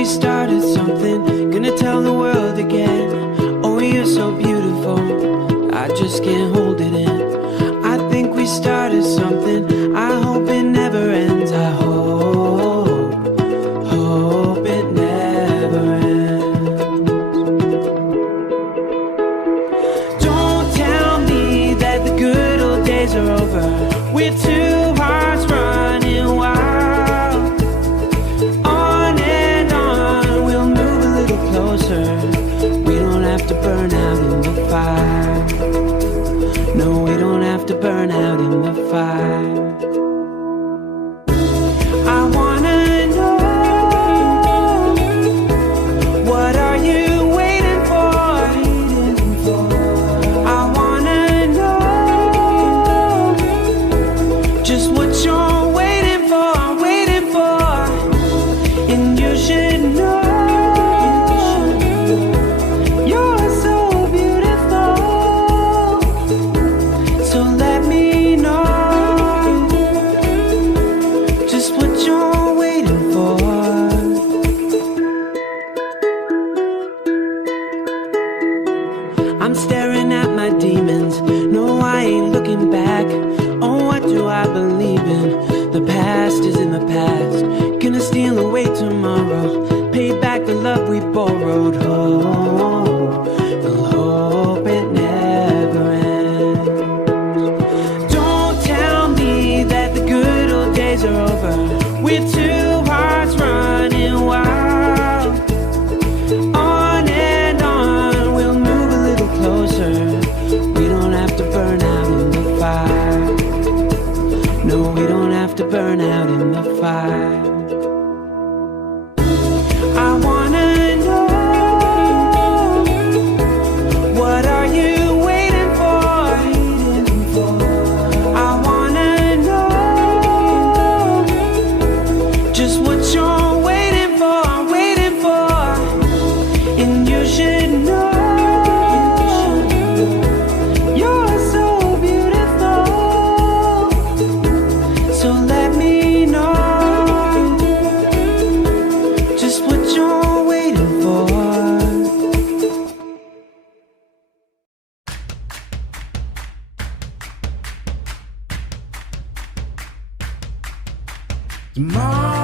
we started something, gonna tell the world again. Oh, you're so beautiful, I just can't hold it in. I think we started something, I hope it never ends. I hope it never ends. Don't tell me that the good old days are over. We're two hearts running wild. On and on, we'll move a little closer. We don't have to burn out in the fire. No, we don't have to burn out in the fire. I wanna know, what are you waiting for? I wanna know just what you're waiting for, and you should know you're so beautiful. So let me know just what you're waiting for. I'm staring at my demons. No, I ain't looking back. Oh, what do I believe in? The past is in the past. Gonna steal away tomorrow. Pay back the love we borrowed. Oh, we'll hope it never ends. Don't tell me that the good old days are over. We're two hearts running wild. On and on, we'll move a little closer. We don't have to burn out in the fire. No, we don't have to burn out in the fire. I wanna know, what are you waiting for? I wanna know just what you're waiting for, and you should know you're so beautiful. So let me know just what you're waiting for. Tomorrow